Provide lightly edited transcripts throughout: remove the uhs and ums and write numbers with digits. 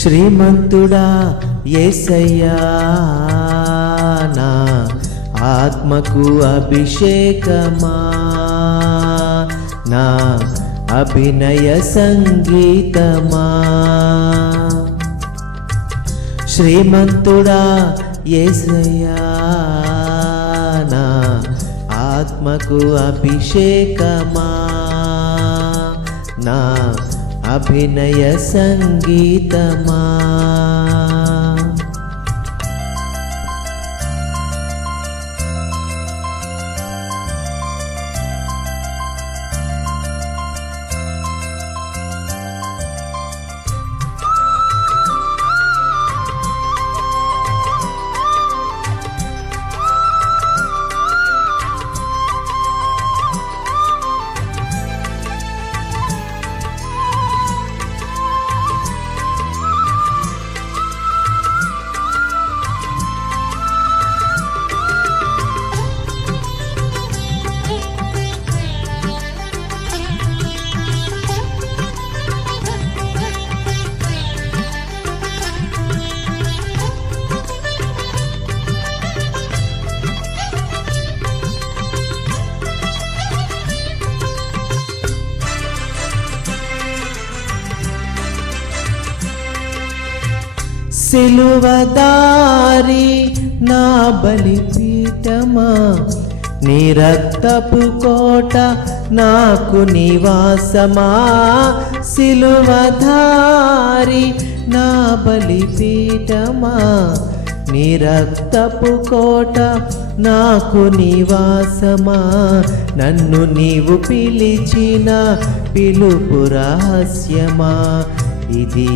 శ్రీమంతుడా యేసయ్యా నా ఆత్మకు అభిషేకమా, నా అభినయ సంగీతమా. శ్రీమంతుడా యేసయ్యా నా ఆత్మకు అభిషేకమా, నా అభినయ సంగీతమా. సిలువదారి నా బలిపీఠమా, నీ రక్తపు కోట నాకు నివాసమా. సిలువదారి నా బలిపీఠమా, నీ రక్తపు కోట నాకు నివాసమా. నన్ను నీవు పిలిచిన పిలుపు రహస్యమా, ఇది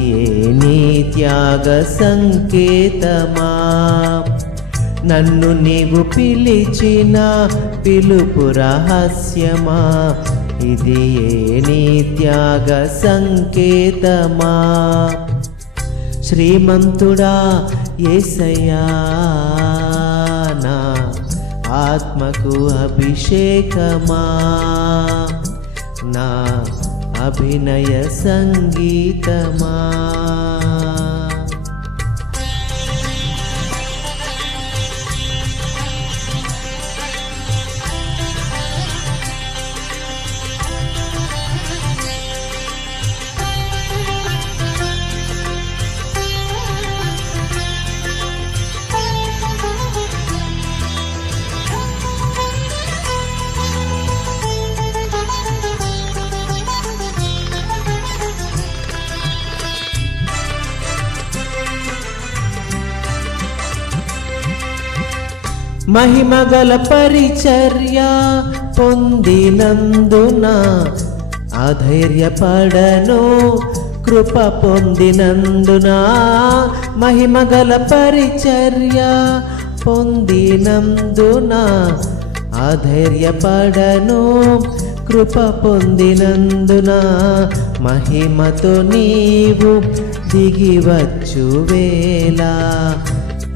నీ త్యాగ సంకేతమా. నన్ను నీవు పిలిచిన పిలుపు రహస్యమా, ఇది నీ త్యాగ సంకేతమా. శ్రీమంతుడా యేసయ్యా నా ఆత్మకు అభిషేకమా, నా అభినయ సంగీతమా. మహిమగల పరిచర్య పొందినందున అధైర్యపడను, కృప పొందినందున. మహిమగల పరిచర్య పొందినందున అధైర్యపడను, కృప పొందినందున. మహిమతో నీవు దిగివచ్చు వేళ,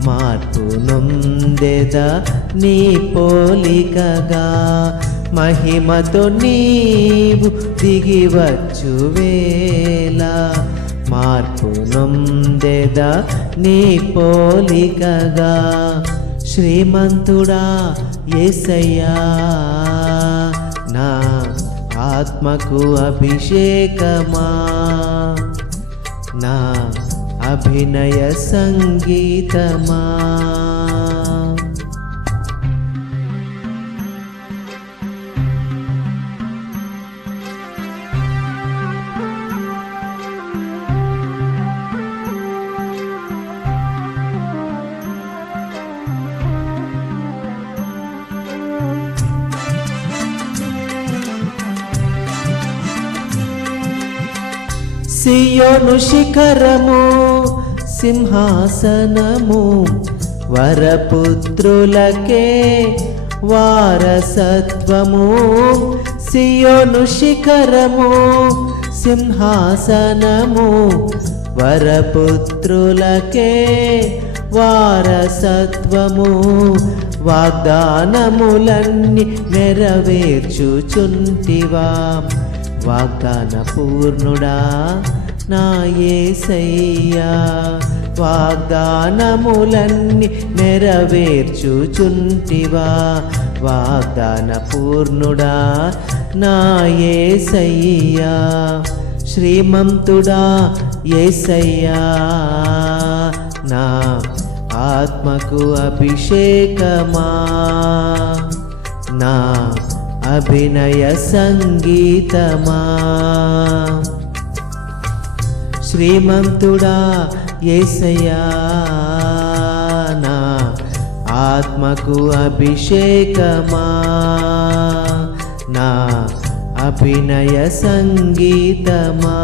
మార్పు నొందెద నీ పోలికగా. మహిమతో నీవు దిగివచ్చు వేళ, మార్పు నొందెద నీ పోలికగా. శ్రీమంతుడా యేసయ్యా నా ఆత్మకు అభిషేకమా, నా అభినయ సంగీతమా. సియోను శిఖరము సింహాసనము, వరపుత్రులకే వారసత్వము. సియోను శిఖరము సింహాసనము, వరపుత్రులకే వారసత్వము. వాగ్దానములన్నీ నెరవేర్చుచుంటివా, వాగ్దాన పూర్ణుడా నా యేసయ్యా. వాగ్దానములన్నీ నెరవేర్చుచుంటివా వాగ్దాన పూర్ణుడా నా యేసయ్యా. శ్రీమంతుడా యేసయ్యా, నా ఆత్మకు అభిషేకమా, నా అభినయ సంగీతమా. శ్రీమంతుడా యేసయ్యా, నా ఆత్మకు అభిషేకమా, నా అభినయ సంగీతమా.